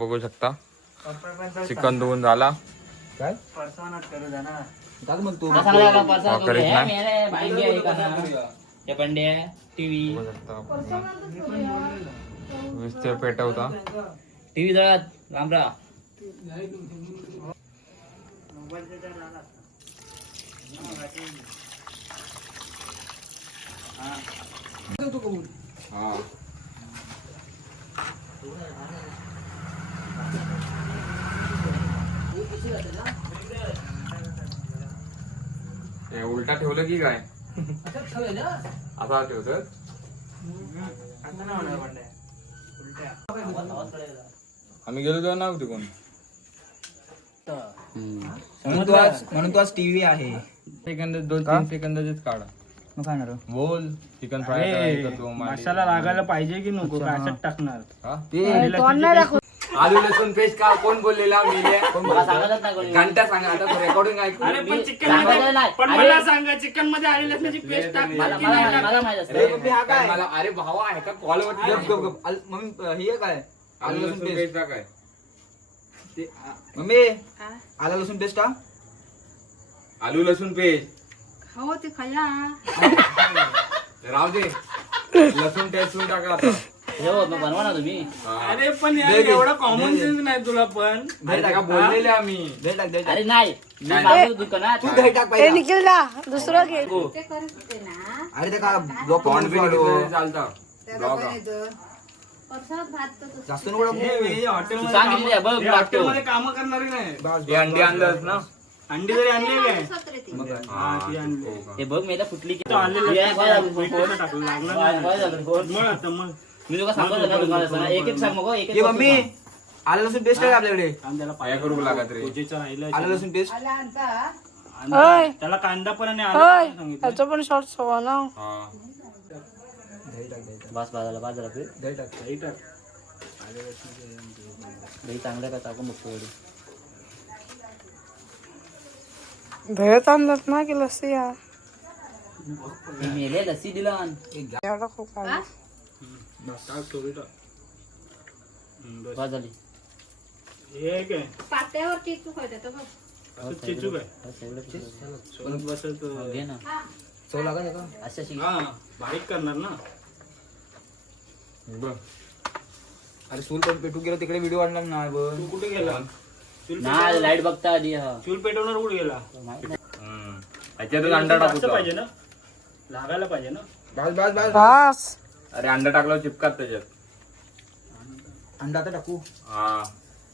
बघू शकता चिकन धुवून झाला. काय विस्ते पेटवता टीव्ही जळत लांबरा. हे उलटा ठेवलं की काय आता ठेवत आम्ही गेलो तेव्हा नव्हती कोण. म्हणून तू आज टीव्ही आहे. सेकंद 2-3 सेकंदाचेच काढा. बोल चिकन फ्राय करायचं तो मसाला लागायला पाहिजे की नको का असंच टाकणार. आलू लसूण पेस्ट का कोण बोललेला घंटा सांगा आता रेकॉर्डिंग ऐकू. अरे पण चिकन मध्ये पण मला सांगा चिकन मध्ये आली लसणाची पेस्ट टाक. मला अरे भावा आहे का कॉलवरती मम्मी हे काय आलू लसूण पेस्ट काय मम्मी आला लसूण पेस्ट का आलू लसूण पेस्ट हो ते खाया राव दे लसूण टेस्ट टाका आता. बनवा ना तुम्ही. अरे पण यार एवढा कॉमन सेन्स नाही तुला पण. बोललेले आम्ही अरे नाही मी मागवतो दुकानात. तू दही टाक पाहिजे. निखिलला दुसरं घे ते करत होते ना अरे ते का ब्लॉक चालतं परसात भात तर तसं. जास्त नको सांगितले बघ लागतो. हॉटेलमध्ये काम करणारी नाही. हे अंडी आणलंच ना. अंडी जरी आणली काय सत्र ती. हा ती आणली. हे बघ मी फुटली की आणलेलं मी टाकलं लागणार मग तुला सांगतो ना दुकानात एक एक सांग मग एक हे मम्मी आला लसूण पेस्ट आहे आपल्याकडे. कांद्याला काय करू लागत रे. पूजेचं राहिलं. आला लसूण पेस्ट आला आणता. आणि त्याला कांदा पण आणि आलं पण सांगितलं. त्याचं पण शॉर्ट हवा ना. बस बाजाला फिर दही टाक दही टाक. दही चांगलं का टाकून बघतो एवढी. भेळत आणत ना की लस्सी या मेले लस्सी दिला एवढा खूप आहे. टाक थोडी टाक. बस झाली. हे काय पात्यावर चिचू खायचं तर बघ. असं चिचू काय बस एवढं सोबत बसत. घे ना चव लागत का अशी हा बारीक करणार ना. अरे चूल पेटू गेलो तिकडे व्हिडिओ वाढणार नाही बघ. तू कुठे गेला. नाही लाईट बघता आधी. हा चूल पेटवणार कुठे गेला. त्याच्यातच अंडा जास्त टाकू पाहिजे ना लागायला पाहिजे ना. बस बस बस बस अरे अंडा टाकल्यावर चिपकात त्याच्यात. अंडा आता टाकू. हा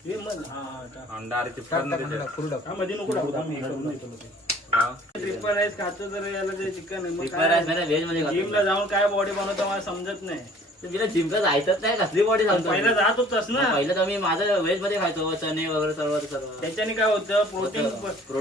हे मग हा टाक. अंडा अरे टाक चिपकात ना टाक अंडा त्याच्यात. टाक फुल टाक. हा मध्ये नको टाकू. आम्ही करून देतो ते. हा. ट्रिपल राईस खातो तर याला ते चिकन आहे. मग पेपर आहे ना व्हेज मध्ये जिमला जाऊन काय बॉडी बनवतो मला समजत नाही. तिला जिमला जायचंच नाही कसली बॉडी सांगतो. पहिला जात होतास ना. पहिलं तर मी माझं व्हेज मध्ये खायचो चणे वगैरे सर्व सर्व. त्याच्याने काय होतं प्रोटीन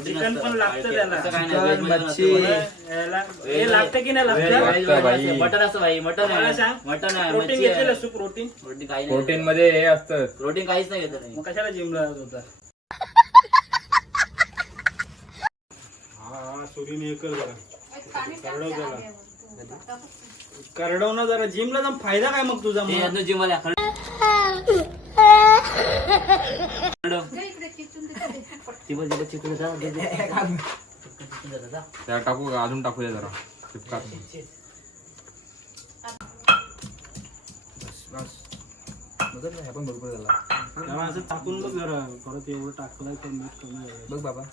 चिकन पण लागतं त्याला. असं काय नाही व्हेज मध्ये मच्छी. नसतं. याला हे लागतं की नाही व्हेज लागतं. मध्ये मटन असतं भाई. मटन मला आहे सांग. मटन आहे प्रोटीन मच्छी आहे. घेतलेलं असतो प्रोटीन. प्रोटीन काही नाही. प्रोटीन मध्ये हे असतं. प्रोटीन काहीच नाही घेत नाही. मग कशाला जिमला जात होता. हा सुरीने हे कर जरा. करडव जरा. करडव ना जरा. जिमला जाऊन फायदा काय मग तुझा. ते यातनं जिम वाले त्या टाकू का अजून टाकूया जरा चिपकात. आपण बरोबर झाला जरा असं टाकून बघ जरा. परत एवढं टाकलं तर मीठ कमी झालं. बघ बाबा.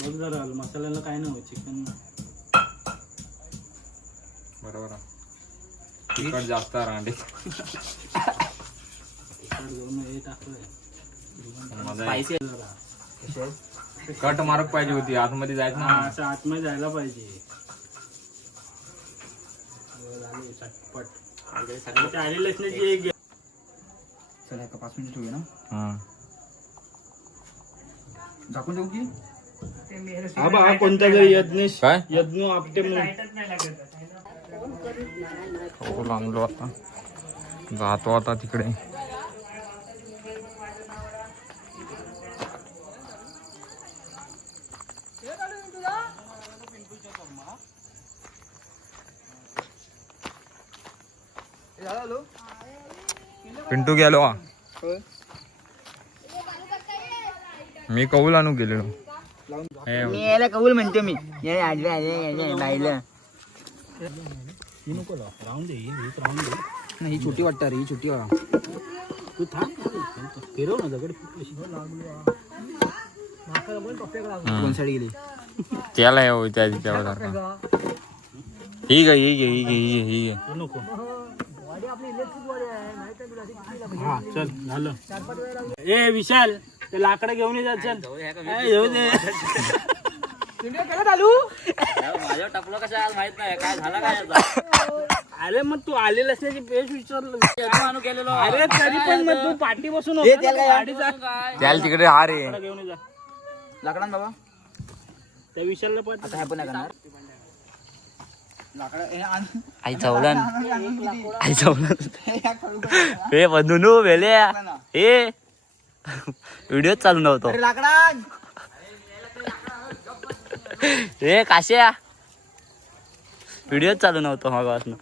बघ जरा मसाल्याला काय नाही होत चिकन. बरोबर तिखट जास्त आहे अंडे. घेऊन हे टाकलंय. स्पायसी जरा कट मारक पाहिजे होती आतमध्ये जायचं हा, ना. असं आतमध्ये जायला पाहिजे. झाली चटपट. ते आली लसणाची एक चला एका 5 मिनिट ठेवूया ना. हा. झाकून देऊ की हा बा हा कोणता तरी यज्ञेश काय यज्ञ आपटे म्हणून. हो लागलो आता जातो आता तिकडे. पिंटू गेलो. मी कौल आणू गेलेलो. मी याला कबूल म्हणतो मी बाईला ही छोटी वाटतं रे, ही छोटी तू थांब फिरव ना दगड दोन साईड गेली. त्याला येऊ त्याच्यावर ही गे ही गे ही गे ही गे ही गे. नको. हा चल झालं. ए विशाल ते लाकडं घेऊन ये जा. चल घेऊ दे. माझ्यावर टाकलो कशा आज माहित नाही काय झाला काय याचा. अरे मग तू आलेला असण्याची पेश विचारलं. आणू गेलेलो अरे तरी पण मग तू पाठी बसून गाडीचा त्याला तिकडे हा रे. घेऊन ये जा. लाकडा बाबा त्या विशालला पाठ. आता हे पण नाही करणार. आई चवलन आई चवलन हे बंधू वेले हे व्हिडिओ चालू नव्हतो. लाकडा हे काश्या व्हिडिओ चालू नव्हतो मागापासून.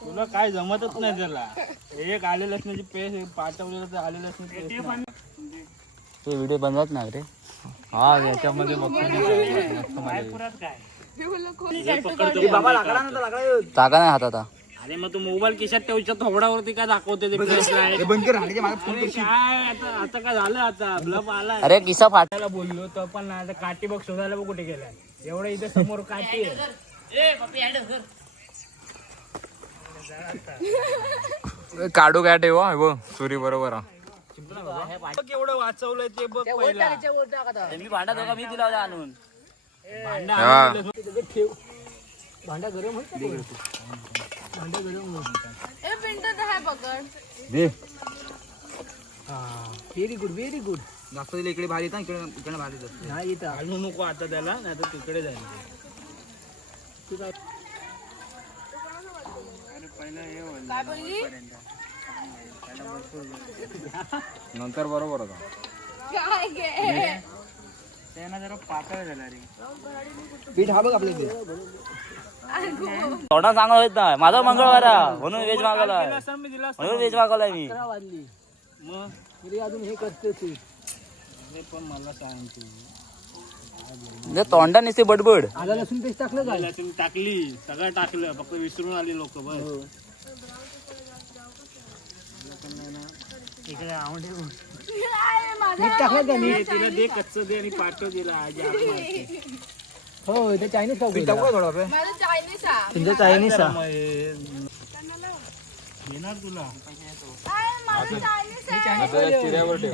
तुला काय जमतच नाही त्याला. एक आलेलं असण्याची पेश पाठवलेलं तर आलेलं असण्याची ते व्हिडिओ बनवत नाही रे. हा याच्यामध्ये बाबा लाकडा ना लाकडा जागा नाही हातात आता. अरे मग तू मोबाईल खिशात ठेवच्या थोबडावरती काय दाखवते ते flashlight? बंद कर राहिले माझा फोन अरे काय आता काय झालं आता ब्लफ आला. अरे किस्सा फाट. त्याला बोललो तर पण नाही. आता काठी बघ शोधायला बघ कुठे गेलाय. एवढं इथे समोर काठी आहे. काढू काय ठेव हो सुरी बरोबर. केवढं वाचवलंय ते बघ पहिला. मी भांडा दोघा मी दिला होता आणून. भांडा हा. आणून दिलं तिथे ठेव. भांडा गरम होत भांडा गरम होत. Very good very good. जास्त दिलं इकडे बाहेर येतात, इकडे बाहेर येतात. नाही इथं आणू नको आता त्याला, नाही तर तिकडे जाईल. नंतर बरोबर होता. त्यांना जरा पातळ झाला रे. पीठ हा बघ आपल्या इथे. तोंडा चांगला होत नाही. माझा मंगळवार आहे, म्हणून व्हेज मागवलाय. असं मी दिला म्हणून व्हेज मागवलाय मी. मग अजून हे करते तू. पण मला सांग तू तोंडा नसते बडबड. आला लसूण पेस्ट टाकलं काय? लसूण टाकली, सगळं टाकलं, फक्त विसरून आली लोक. बस इकडे आवडे तिला दे कच्च दे आणि पाठव दिला. हो ते चायनीज पीठ टाकू थोडं आपलं. तुमचं चायनीज येणार तुला. चिऱ्यावर ठेव.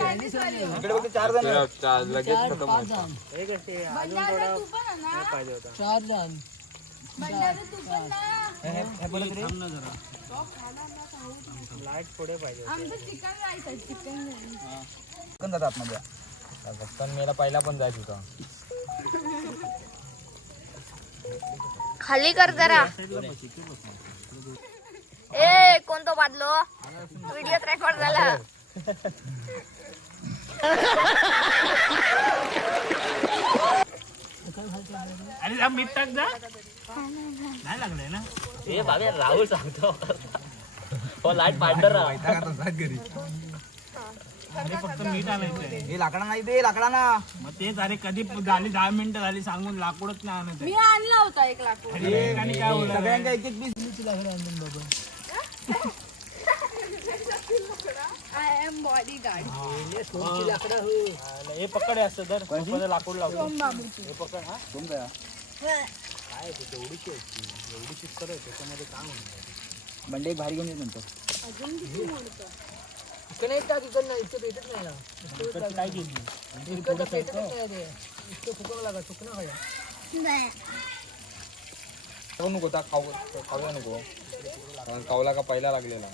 चायनीज वाले ते. इकडे बघ 4 जण आहेत. लगेच खतम होतं. हे कसे अजून थोडा हे पाहिजे होता. 4 जण. थांब ना जरा. लाईट पुढे पाहिजे. चिकन जातात आतमध्ये. पण मला पहिला पण जायचं होता. खाली कर जरा. ए कोणतो बादलो व्हिडिओ रेकॉर्ड झाला. अरे जा मीठ टाक जा. नाही लागलंय ना. हे बाबा राहुल सांगतो हो लाईट पाडणार राहा. घरी अरे फक्त मीठ आणायचंय. हे लाकडा नाही दे, लाकडा ना. मग तेच अरे कधी झाली 10 मिनिटं झाली सांगून लाकूडच नाही आणत. मी आणला होता एक लाकूड. अरे आणि काय बोलला सगळ्यांना एक एक पीस लाकडा. I am bodyguard. हे पकड असतं तर तोपर्यंत लाकूड लावतो. हे पकड. हा काय एवढीची एवढीचीच करत त्याच्यामध्ये काम होतं. बंडे एक भारी घेऊन येत नंतर. काय केली खाऊ नको ता खाऊ नको. कारण कावला का पहिला लागलेला.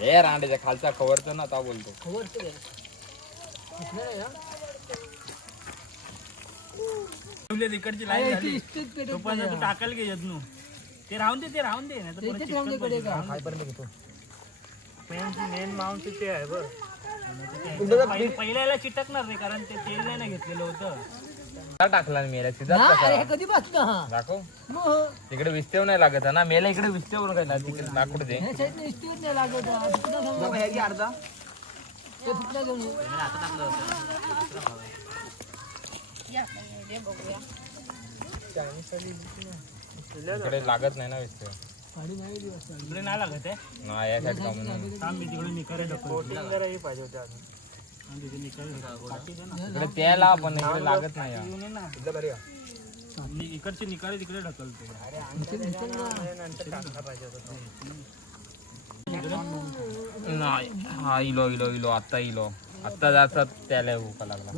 हे रांडेच्या खालचा कवरचा ना ता बोलतो. इकडची लाईन झाली तोपर्यंत तू टाकाल घे यत्नू. ते राहून दे, ते राहून दे. मेन माउंट तिथे आहे बरं. पहिल्याला चिटकणार नाही कारण ते तेल नाही ना घेतलेलं होतं. टाकला मेला सीधा कधी दाखव. तिकडे विस्तेव नाही लागत ना मेला. इकडे विस्तेव काय ना तिकडे लाकूड दे. अर्धा इकडे लागत नाही ना विषय इकडे नाही लागत आहे नाही यासाठी का म्हणून थांब मी तिकडे निकारे ढकलतो पाहिजे होते अजून तिथे निकारे इकडे त्याला पण इकडे लागत नाही यार. इकडचे निकारे तिकडे ढकलतो नंतर टाकला पाहिजे होता नाही हा इलो इलो इलो आत्ता इलो आत्ता जायचा त्याला भूका लागला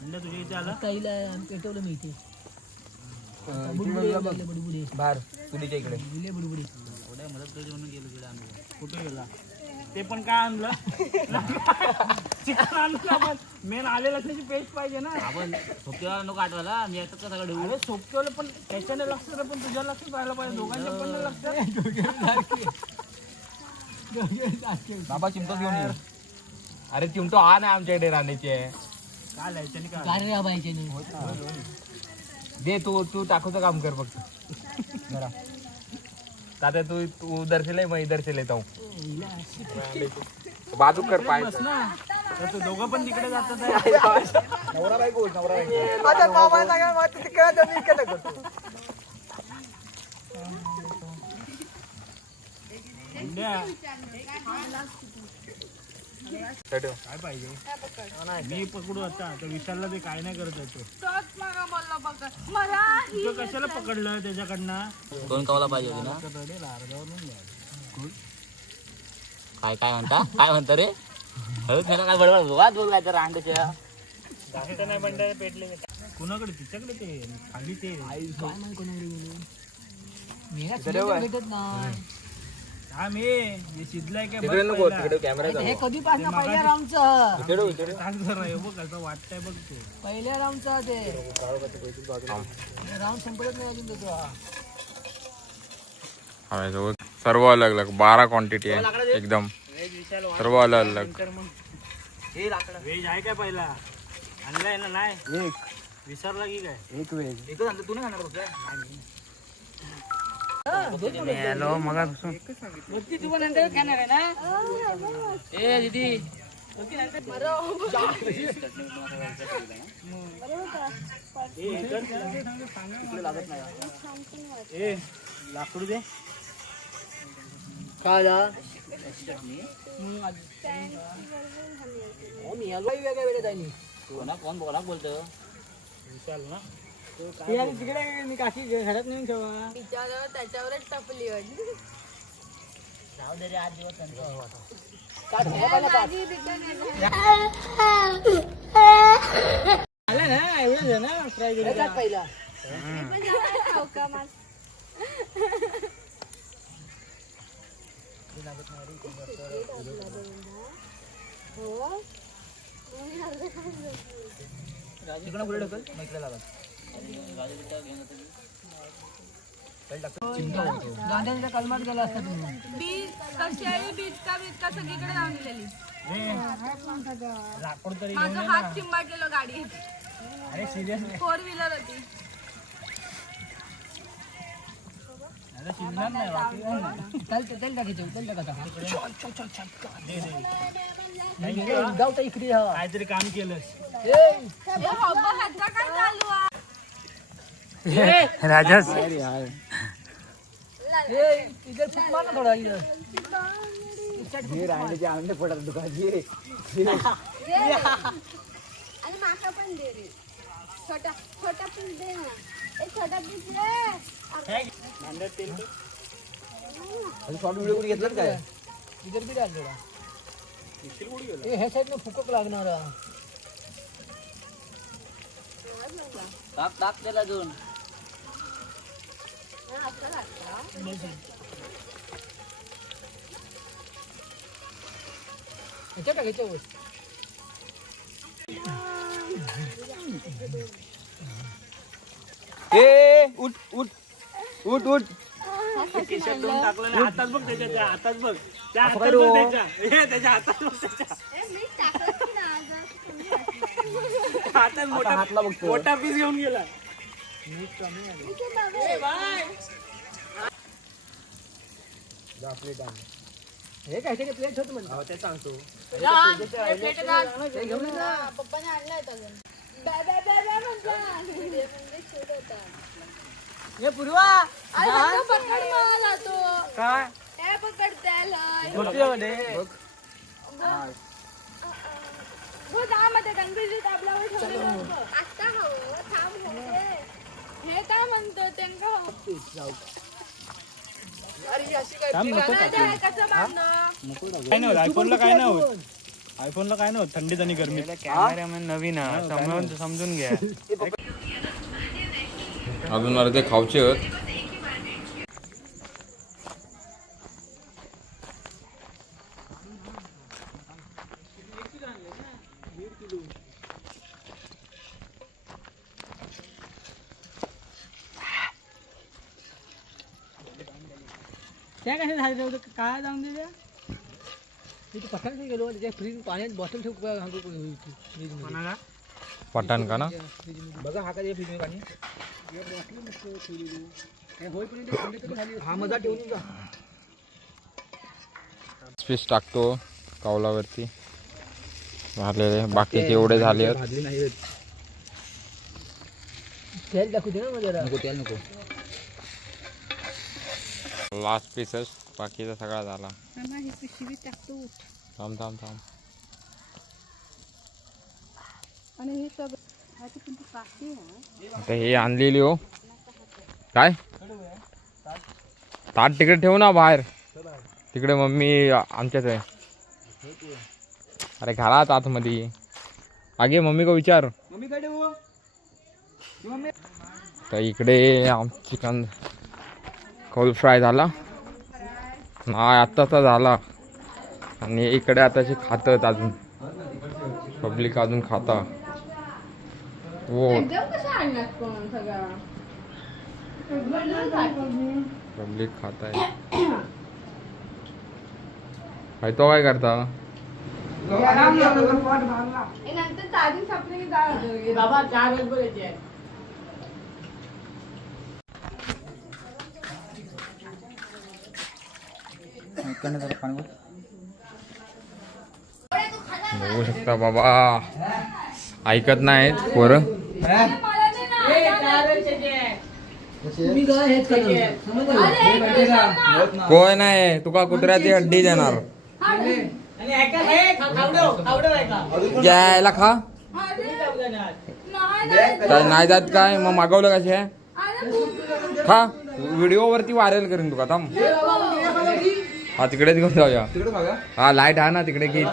म्हणजे तुझ्या इथे आला पेटवलं मी इथे बाहेर चुलीच्या इकडे एवढ्या मदत कधी म्हणून गेलो तिकडे आम्ही कुठे गेला ते पण काय आणलं चिकन आणलं पण मेन आलेलं त्याची पेस्ट पाहिजे ना आपण सोपतीवाला नको आठवायला मी आता का सगळं अरे सोपतेवाले पण त्याच्याने लक्ष रे पण तुझ्या लक्षात राहायला पाहिजे दोघांच्या पण नाही लक्षात बाबा चिमटो घेऊन ये. अरे चिमटो हा नाही आमच्याकडे राहण्याचे काय लायच्याने काय कार्य बायचे नाही दे तू टाकूचं काम कर फक्त जरा तात्या तू दर्शले मी दर्शले जाऊ बाजू कर पाय ना तर दोघं पण तिकडे जातात नवरा बायको काय पाहिजे मी पकडू आता तर विशालला ते काय नाही करत येतो तोच मला बोलला बघ मला तुझं कशाला पकडलं त्याच्याकडनं दोन कावला पाहिजे होती ना काय काय म्हणता काय म्हणता रे काय बडबड वाद बोलायचं रांडच्या जास्त नाही बंडारे पेटले कुणाकडे तिच्याकडे ते खाली ते भेटत नाही हा मी हे शिजलाय काय तिकडे नको तिकडे कॅमेरा हे कधी पाहिजे पहिल्या रामचं हे बघ कसं वाटतंय बघ ते पहिल्या रामचं ते राम संपत नाही अजून त्याचा सर्व अलग अलग 12 क्वांटिटी आहे एकदम सर्व अलग अलग व्हेज आहे काय पहिला आणलाय ना नाही विसरला की काय एक वेळ एकच आणतो तू नाही खाणार फक्त तू पण नंतर खाणार आहे ना ए दीदी ए लाकूड दे काय कोण बोला बोलतो विशाल ना तिकडे मी काशी घरात नाही ठेवा विचारावर त्याच्यावरच टपली वाटली जाऊ दे रे 8 दिवस त्यांचं माझी रिटर्न आलं ना एवढं ना फ्राय पहिला खाऊ का मास तिकडं पुढे ढकल मग इकडे लागल गांड्यांच्या कलमात गेला असता तुम्ही बीज कशाही बीज का सगळीकडे लावून दिलेली लाकूड तरी माझा हात चिंबाटलेलो गाडी अरे सिरियस 4 व्हीलर होती अरे शिजणार नाही तेल टाकायचं तेल टाकायचं जाऊ इकडे काहीतरी काम केलंस ह्याचा काय चालू आहे राजस इधर फुट मार ना थोड़ा इधर अंडे पडत दुकानची आणि माका पण दे रे छोटा पीस दे ना एक छोटा पीस रे शॉर्ट व्हिडिओ कुठे घेतलं काय इधर भी डाल देगा हे साइड में फुकक लागणार टाक त्याला अजून टाकायचं उठ उठ उठ उठ टाकलं नाही हातात बघ त्याच्या हातात बघ त्या हातात बघ त्याच्या हातात बघ त्याच्या हातात मोठा पीस घेऊन गेला मीठ कमी हे काय ते प्लेट होत म्हणतो ते सांगतो पप्पाने आणलाय अजून हे पूर्वा पकड मला तो काय हे पकड त्याला हो जा मध्ये गणपती ताबल्यावर ठेवलं आता हवं थांब हे काय म्हणतो त्यांना कसं बांधणं काय नाही आयफोनला काय नाही होत आयफोनला काय नाही होत थंडीत आणि गरमीत कॅमेरामॅन नवीन समजून घ्या अजून मला ते खाऊचे आहेत त्या कशा झाले होतं काय जाऊन दिले तिथे पठाण गेलो त्याच्या फ्रीज पाण्यात बॉटल ठेव पठाण का ना बघा हा काय फ्रीज पाणी हा मजा ठेवून जा पीस टाकतो कावलावरती झालेले बाकीचे एवढे झाले आहेत भाजली नाही तेल टाकू दे ना मग जरा नको तेल नको लास्ट पीसच बाकीचा सगळा झाला ही पिशवी टाकतो थांब थांब थांब आणि हे सगळं काठी आहे आता हे आणलेली हो काय ताट तिकडे ठेवू ना बाहेर तिकडे मम्मी आमच्याच आहे अरे घरात आतमध्ये आगे मम्मी को विचार मम्मी काय ठेवू तर इकडे चिकन खोल फ्राय झाला नाही आत्ताचा झाला आणि इकडे आताचे खातात अजून पब्लिक अजून खाता हो एकदम कसं आणणार पण सगळं पब्लिक खाताय तो काय करता नंतर चार्जिंग संपली की जायचं बाबा 4 वेळ बोलायचे बघू शकता बाबा ऐकत नाहीत पोरं कोय नाही तुका कुत्र्याची हड्डी देणार यायला खा काय नाही जात काय मग मागवलं कसे खा व्हिडिओ वरती व्हायरल करीन तुका थांब हा तिकडेच घेऊन जाऊया हा लाईट आहे ना तिकडे की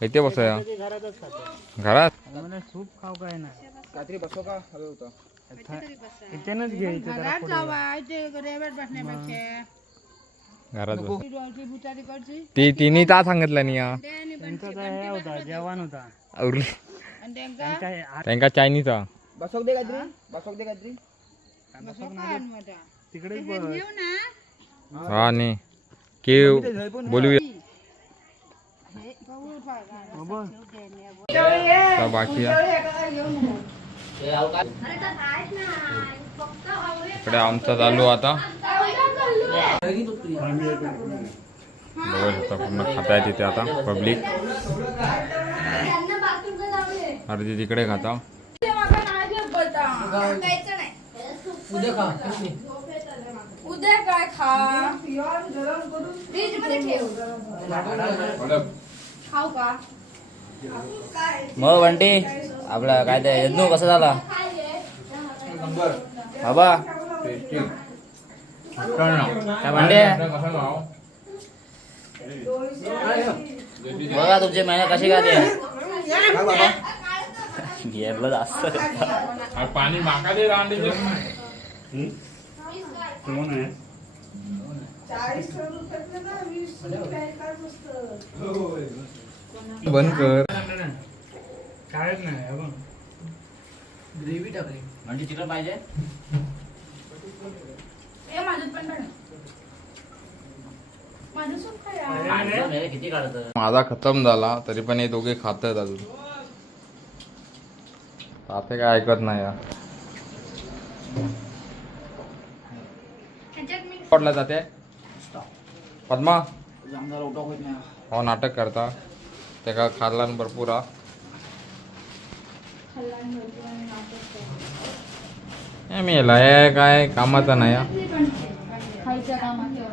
इथे बसूया घरात सूप खाऊ काय ना काहीतरी बसव का हवे होतं इथेनच घे इथे जरा पुढे. घरात बस ती तिन्ही ता सांगितलं नाही या त्यांचा तर हे होता जेवण होता त्यांका चायनीचा बसवक दे काहीतरी तिकडे हा नाही केव बोलूया तर बाकी इकडे आमचा चालू आता बघू शकता पूर्ण खाताय तिथे आता पब्लिक अर्धी तिकडे खाता उद्या काय खा फ्रीज मध्ये ठेव खाऊ का मग बंटी आपला काय ते यज्ञू कसा झाला बाबा काय बंटे बघा तुमची मेहनत कशी काय घेतलं जास्त पाणी माका दे बंद कर काढत नाही बघ ग्रेव्ही टाकली म्हणजे चिकन पाहिजे किती काढत माझा खतम झाला तरी पण हे दोघे खातात अजून ताते काय ऐकत नाही या पडला जाते पद्मा हो नाटक करता तेका खाल्लान भरपूर हा हे मेला हे काय कामाचा नाही हा. खायच्या कामाच्या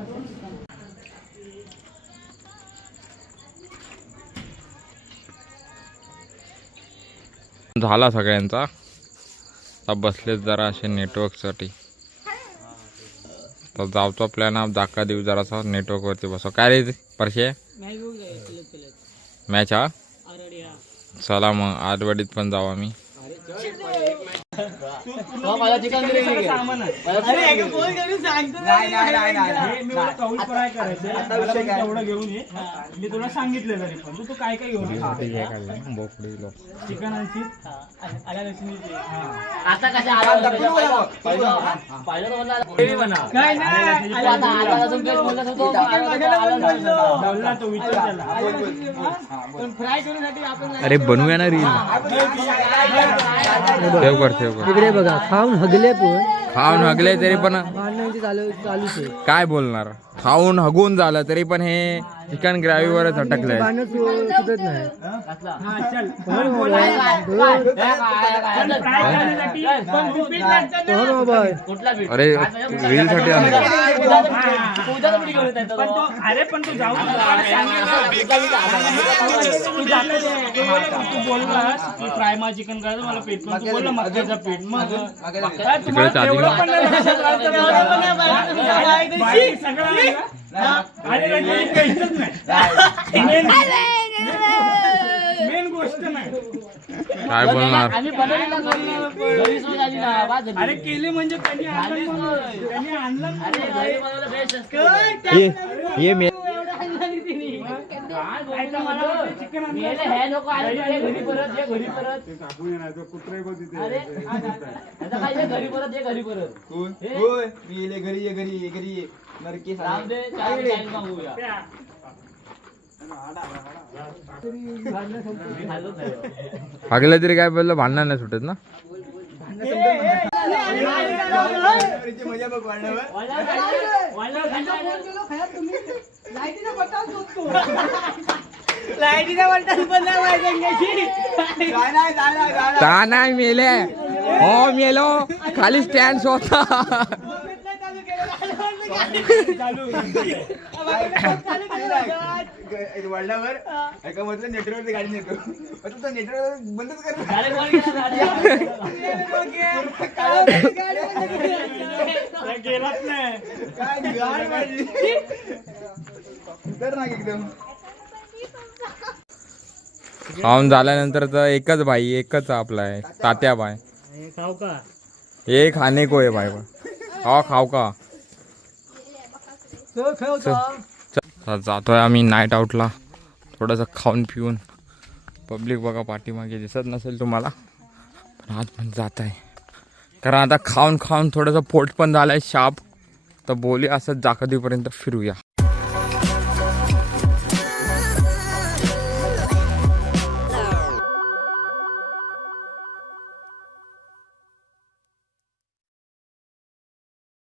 झाला सगळ्यांचा आता बसले जरा असे नेटवर्कसाठी तर जावचा प्लॅन आप दाखवा देऊ जरासा नेटवर्कवरती बसव काय रे परशे मॅच हा चला मग आठवडीत पण जाऊ आम्ही मला चिकन घेऊन ये मी तुला सांगितलं तरी पण तू काय काय घेऊन बोकडी चिकन आणशील आता कशा आला पाहिलं तो विचार फ्राय करूसाठी आपण अरे बनवूया ना रील ठेव कर इकडे बघा खाऊन हगले पण खाऊन हगले तरी पण भांडणांची चालूच आहे काय बोलणार खाऊन हगून झालं तरी पण हे चिकन ग्रॅव्हीवरच अटकलंय भांडण सुटत नाही कुठला बीट अरे रील साठी आणतो अरे पण तू जाऊ तू बोललास की फ्राय मा चिकन करायचं मला पेट पण तू बोलला मक्याचं पेट मग तिकडे चालू मेन गोष्ट नाही काय बोलणार आम्ही बनवलेला घरी सोय झाली ना बा घरी. अरे केले म्हणजे त्यांनी आणलं अरे घरी बनवलं बेस्ट असतं. ये मे काय बोलतो मला? मेले हे नको आले ये घरी परत ये घरी परत अरे आता काय ये घरी परत ये घरी परत राम दे चालेल मागूया हगलं तरी काय बोललं भांडण नाही सुटत ना का नाही मेले हो मेलो खाली स्टँड होता वळल्यावर एका म्हटलं नेटवर्क गाडी नेतो तो नेटवर्क बंदच कर गेलाच नाही काय गाडी वाढली खतरनाक एकदम खाऊन झाल्यानंतर तर एकच भाई एकच आपला आहे तात्या बाय खाऊ का हे खाणे को आहे भाई हा खाऊ का चल, जातोय आम्ही नाईट आउटला थोडंसं खाऊन पिऊन पब्लिक बघा पाठीमागे दिसत नसेल तुम्हाला पण आज पण जात आहे कारण आता खाऊन खाऊन थोडंसं पोट पण झालंय शाप तर बोली असंच जाकदीपर्यंत फिरूया